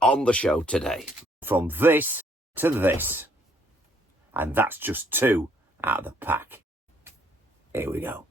on the show today. From this to this. And that's just 2 out of the pack. Here we go.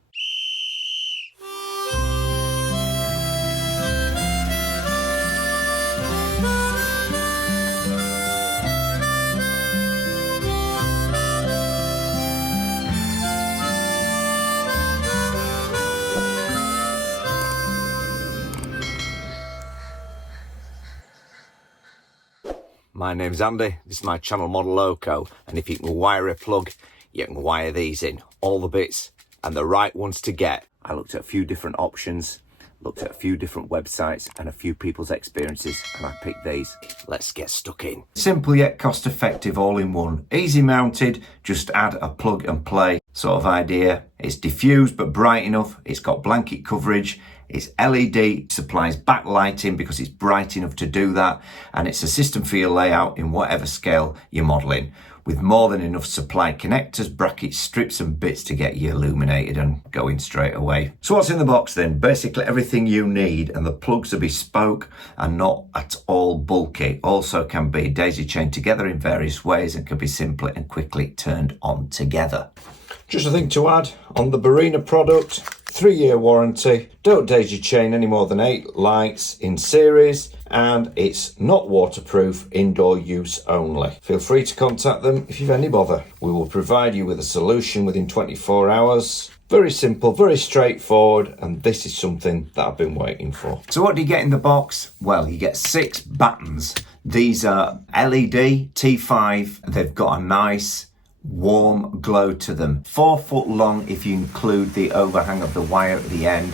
My name's Andy, this is my channel Modeloco, and if you can wire a plug, you can wire these in. All the bits and the right ones to get. I looked at a few different options, looked at a few different websites and a few people's experiences, and I picked these. Let's get stuck in. Simple yet cost effective, all in one. Easy mounted, just add a plug and play sort of idea. It's diffused but bright enough, it's got blanket coverage. It's LED, supplies backlighting because it's bright enough to do that, and it's a system for your layout in whatever scale you're modelling, with more than enough supply connectors, brackets, strips and bits to get you illuminated and going straight away. So what's in the box then? Basically everything you need, and the plugs are bespoke and not at all bulky. Also can be daisy chained together in various ways and can be simply and quickly turned on together. Just a thing to add on the Barina product, 3-year warranty, don't daisy chain any more than 8 lights in series, and it's not waterproof, indoor use only. Feel free to contact them if you've any bother. We will provide you with a solution within 24 hours. Very simple, very straightforward, and this is something that I've been waiting for. So what do you get in the box? Well, you get 6 battens. These are LED T5. They've got a nice warm glow to them. 4 foot long if you include the overhang of the wire at the end,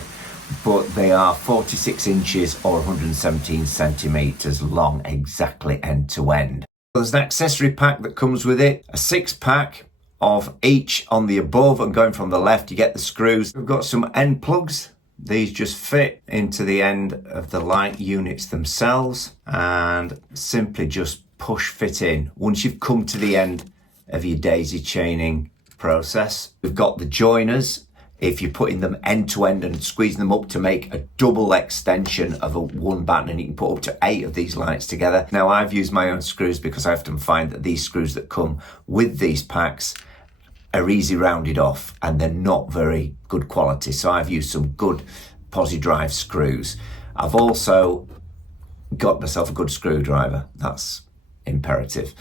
but they are 46 inches or 117 centimeters long, exactly end to end. There's an accessory pack that comes with it, a 6-pack of each on the above, and going from the left you get the screws. We've got some end plugs. These just fit into the end of the light units themselves and simply just push fit in once you've come to the end of your daisy chaining process. We've got the joiners, if you're putting them end to end and squeezing them up to make a double extension of a one batten, and you can put up to 8 of these lights together. Now I've used my own screws because I often find that these screws that come with these packs are easy rounded off and they're not very good quality, so I've used some good posi drive screws. I've also got myself a good screwdriver, that's imperative.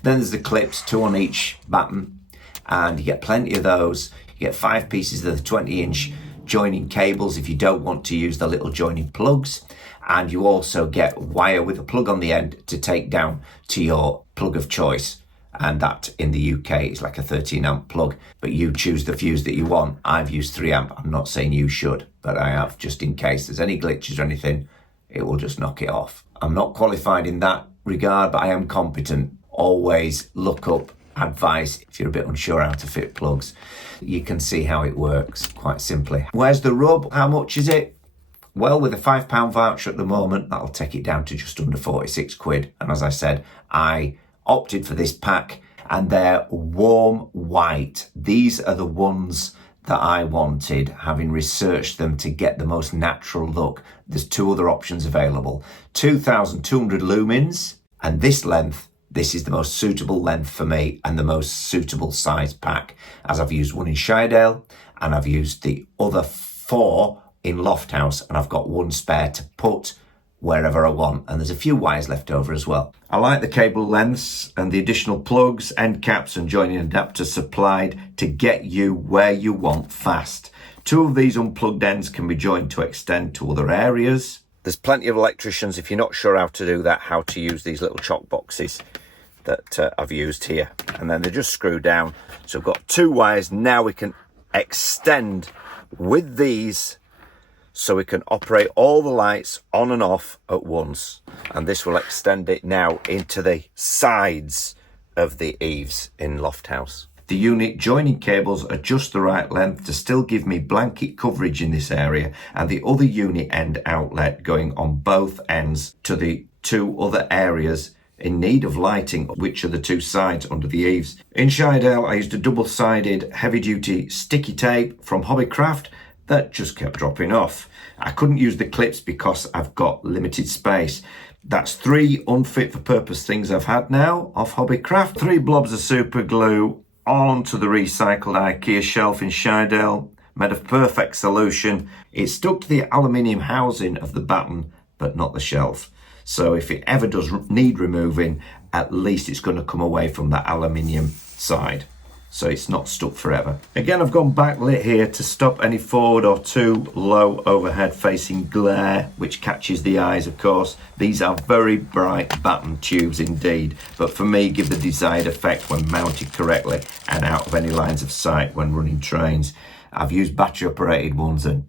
Then there's the clips, 2 on each batten, and you get plenty of those. You get 5 pieces of the 20-inch joining cables if you don't want to use the little joining plugs, and you also get wire with a plug on the end to take down to your plug of choice, and that in the UK is like a 13 amp plug, but you choose the fuse that you want. I've used 3 amp, I'm not saying you should, but I have, just in case there's any glitches or anything, it will just knock it off. I'm not qualified in that regard, but I am competent. Always look up advice if you're a bit unsure how to fit plugs. You can see how it works quite simply. Where's the rub? How much is it? Well, with a £5 voucher at the moment, that'll take it down to just under 46 quid. And as I said, I opted for this pack, and they're warm white. These are the ones that I wanted, having researched them to get the most natural look. There's 2 other options available. 2,200 lumens, and this length. This is the most suitable length for me and the most suitable size pack, as I've used one in Shiredale and I've used the other 4 in Lofthouse, and I've got 1 spare to put wherever I want, and there's a few wires left over as well. I like the cable lengths and the additional plugs, end caps and joining adapters supplied to get you where you want fast. 2 of these unplugged ends can be joined to extend to other areas. There's plenty of electricians, if you're not sure how to do that, how to use these little chock boxes that I've used here, and then they're just screwed down. So I've got 2 wires. Now we can extend with these so we can operate all the lights on and off at once, and this will extend it now into the sides of the eaves in Lofthouse. The unit joining cables are just the right length to still give me blanket coverage in this area, and the other unit end outlet going on both ends to the 2 other areas in need of lighting, which are the 2 sides under the eaves. In Shiredale, I used a double-sided heavy-duty sticky tape from Hobbycraft that just kept dropping off. I couldn't use the clips because I've got limited space. That's 3 unfit for purpose things I've had now off Hobbycraft. 3 blobs of super glue onto the recycled IKEA shelf in Shiredale. Made a perfect solution. It stuck to the aluminium housing of the batten, but not the shelf. So if it ever does need removing, at least it's going to come away from that aluminium side. So it's not stuck forever. Again, I've gone backlit here to stop any forward or too low overhead facing glare, which catches the eyes, of course. These are very bright batten tubes indeed, but for me, give the desired effect when mounted correctly and out of any lines of sight when running trains. I've used battery operated ones and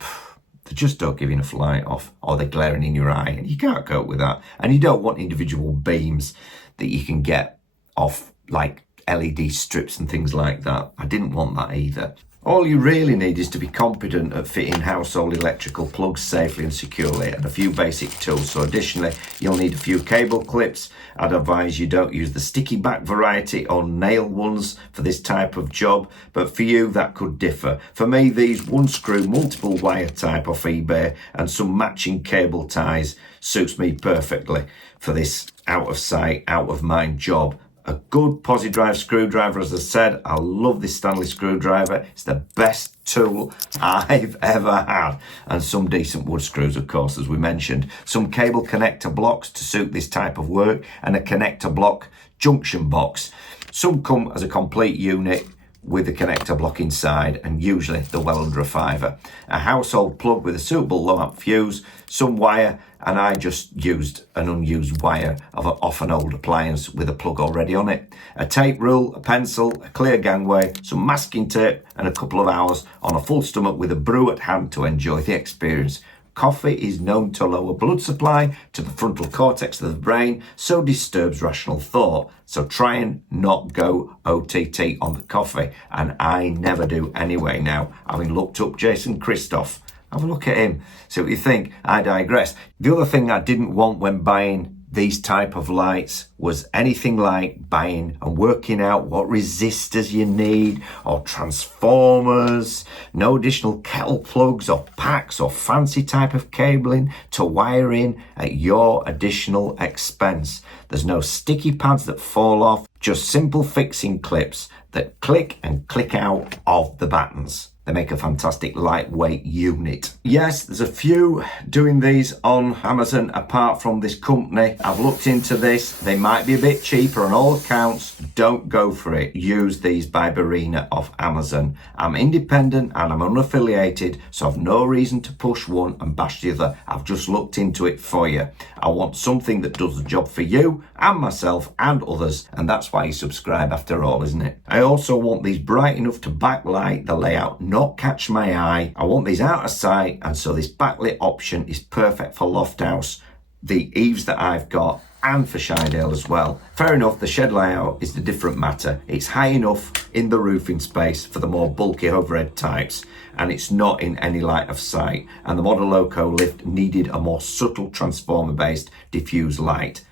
they just don't give enough light off, or they're glaring in your eye, and you can't cope with that. And you don't want individual beams that you can get off like LED strips and things like that. I didn't want that either. All you really need is to be competent at fitting household electrical plugs safely and securely, and a few basic tools. So additionally, you'll need a few cable clips. I'd advise you don't use the sticky back variety or nail ones for this type of job, but for you that could differ. For me, these 1 screw multiple wire type off eBay and some matching cable ties suits me perfectly for this out of sight, out of mind job. A good posi drive screwdriver, as I said. I love this Stanley screwdriver. It's the best tool I've ever had. And some decent wood screws, of course, as we mentioned. Some cable connector blocks to suit this type of work, and a connector block junction box. Some come as a complete unit with a connector block inside, and usually they're well under a £5. A household plug with a suitable low amp fuse, some wire, and I just used an unused wire off an old appliance with a plug already on it. A tape rule, a pencil, a clear gangway, some masking tape, and a couple of hours on a full stomach with a brew at hand to enjoy the experience. Coffee is known to lower blood supply to the frontal cortex of the brain, so disturbs rational thought. So try and not go OTT on the coffee, and I never do anyway now, having looked up Jason Christoph. Have a look at him, see what you think. I digress. The other thing I didn't want when buying these type of lights was anything like buying and working out what resistors you need or transformers, no additional kettle plugs or packs or fancy type of cabling to wire in at your additional expense. There's no sticky pads that fall off, just simple fixing clips that click and click out of the battens. They make a fantastic lightweight unit. Yes, there's a few doing these on Amazon apart from this company. I've looked into this. They might be a bit cheaper on all accounts. Don't go for it. Use these by Barina off Amazon. I'm independent and I'm unaffiliated, so I've no reason to push one and bash the other. I've just looked into it for you. I want something that does the job for you and myself and others, and that's why you subscribe after all, isn't it? I also want these bright enough to backlight the layout, not catch my eye. I want these out of sight, and so this backlit option is perfect for loft house, the eaves that I've got, and for Shiredale as well. Fair enough, the shed layout is the different matter. It's high enough in the roofing space for the more bulky overhead types, and it's not in any light of sight. And the Modeloco lift needed a more subtle transformer-based diffuse light.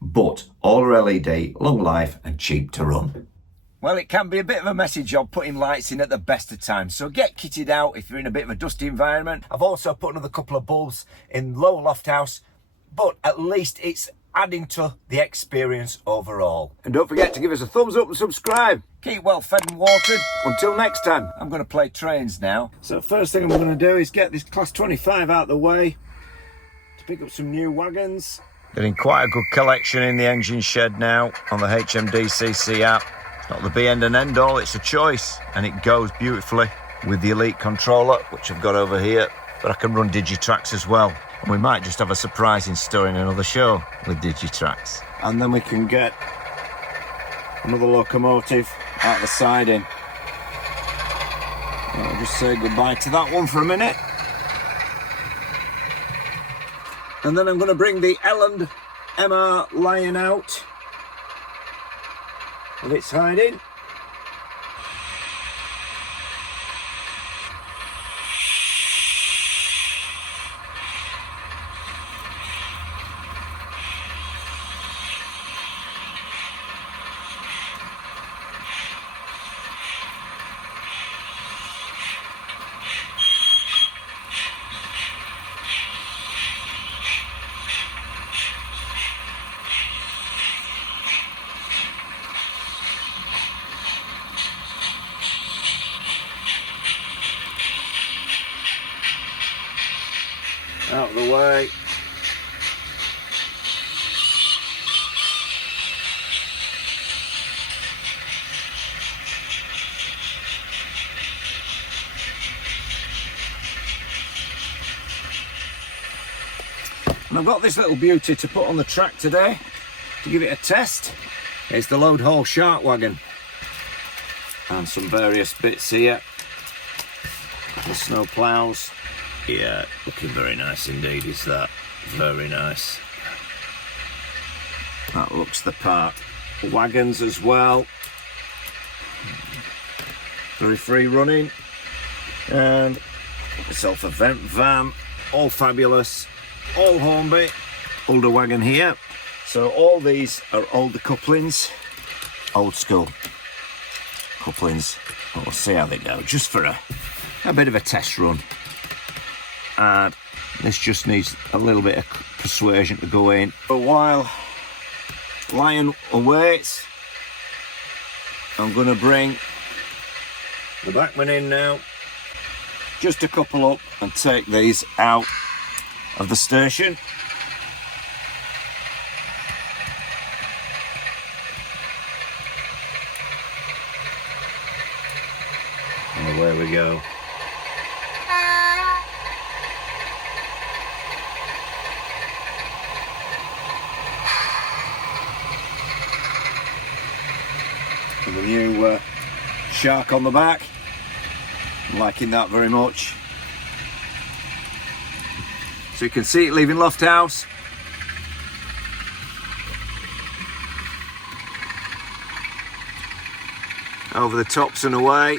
But all are LED, long life, and cheap to run. Well, it can be a bit of a messy job putting lights in at the best of times, so get kitted out if you're in a bit of a dusty environment. I've also put another couple of bulbs in lower loft house, but at least it's adding to the experience overall. And don't forget to give us a thumbs up and subscribe. Keep well fed and watered. Until next time, I'm going to play trains now. So first thing I'm going to do is get this Class 25 out of the way to pick up some new wagons. Getting quite a good collection in the engine shed now on the HMDCC app. It's not the be end and end all, it's a choice, and it goes beautifully with the Elite controller, which I've got over here, but I can run Digitracks as well. And we might just have a surprise in store in another show with Digitracks. And then we can get another locomotive out the siding. I'll just say goodbye to that one for a minute. And then I'm going to bring the Elland MR Lion out of its hiding. away. And I've got this little beauty to put on the track today to give it a test. It's the load haul shark wagon. And some various bits here. The snow ploughs. Yeah, looking very nice indeed, is that. Very nice. That looks the part. Wagons as well. Very free running. And myself a vent van. All fabulous. All Hornby. Older wagon here. So all these are older couplings. Old school couplings. We'll see how they go. Just for a bit of a test run. And this just needs a little bit of persuasion to go in. But while Lion awaits, I'm going to bring the backman in now. Just a couple up and take these out of the station. And away we go. And the new shark on the back. I'm liking that very much. So you can see it leaving Loft House. Over the tops and away.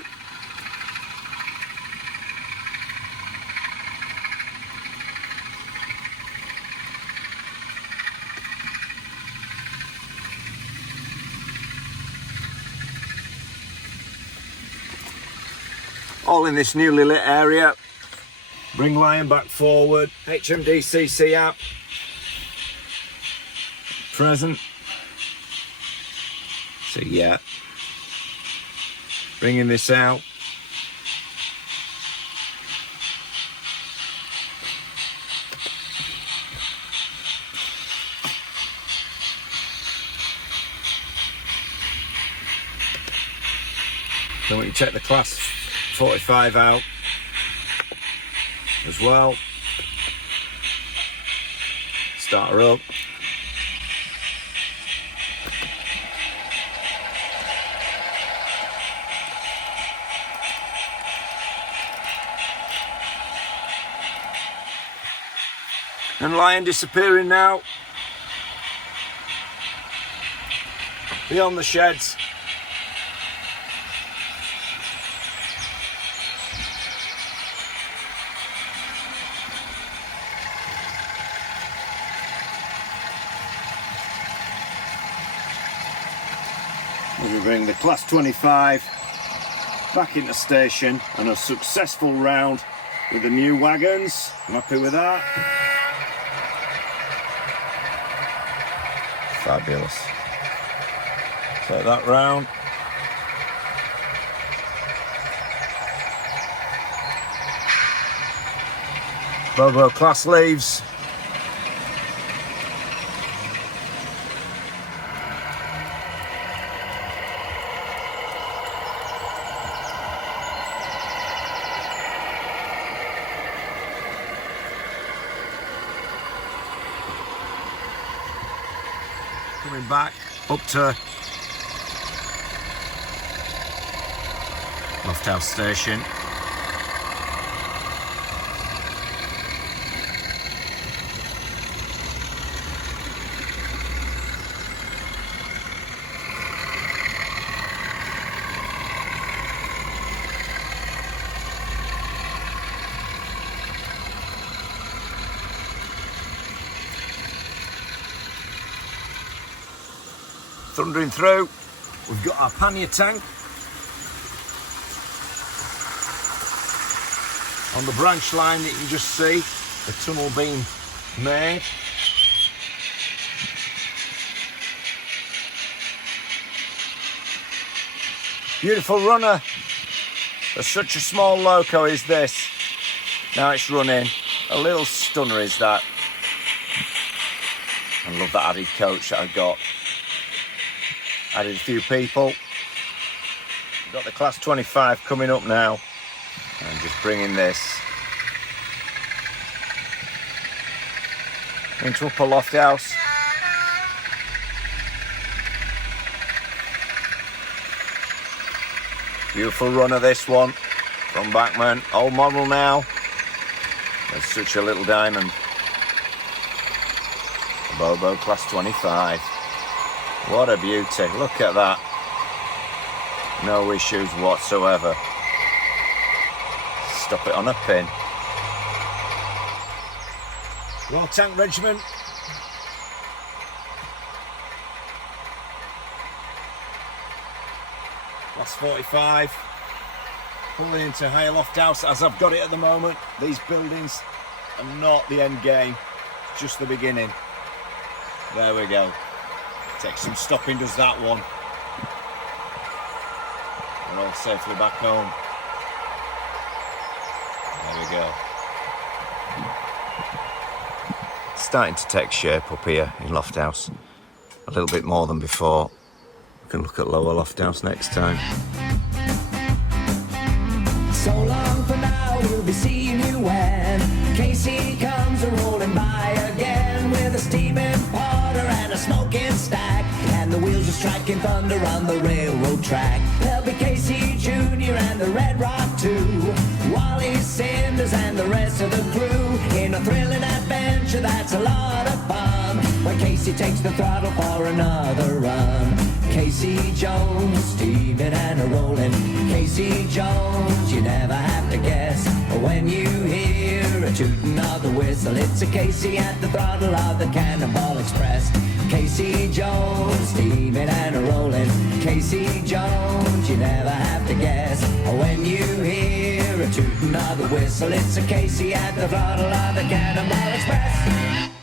All in this newly lit area. Bring Lion back forward. HMDCC app. Present. So yeah. Bringing this out. Then we can check the class 45 out as well. Start her up. And Lion disappearing now. Beyond the sheds. We bring the class 25 back into station and a successful round with the new wagons. I'm happy with that. Fabulous. Take that round. Bobo class leaves. Coming back up to Loft House Station. Thundering through, we've got our pannier tank on the branch line that you can just see, the tunnel being made. Beautiful runner for such a small loco is this. Now it's running a little stunner is that. I love that added coach that I got. Added a few people. We've got the Class 25 coming up now. And just bringing this into upper loft house. Beautiful runner, this one from Bachmann. Old model now. There's such a little diamond. Bobo Class 25. What a beauty. Look at that. No issues whatsoever. Stop it on a pin. Raw Tank Regiment. Class 45. Pulling into higher loft house as I've got it at the moment. These buildings are not the end game, just the beginning. There we go. Takes some stopping, does that one. We're all safely back home. There we go. Starting to take shape up here in loft house. A little bit more than before. We can look at lower loft house next time. So long for now, we'll be seeing you when Casey comes rolling by again with a steaming porter and a smoking stack, and the wheels are striking thunder on the railroad track. There'll be Casey Jr. and the Red Rock 2, Wally Cinders and the rest of the crew in a thrilling adventure that's a lot of fun. When Casey takes the throttle for another run, Casey Jones, steaming and a rolling. Casey Jones, you never have to guess. When you hear a tooting of the whistle, it's a Casey at the throttle of the Cannonball Express. Casey Jones, steaming and a rolling. Casey Jones, you never have to guess. When you hear a tooting of the whistle, it's a Casey at the throttle of the Cannonball Express.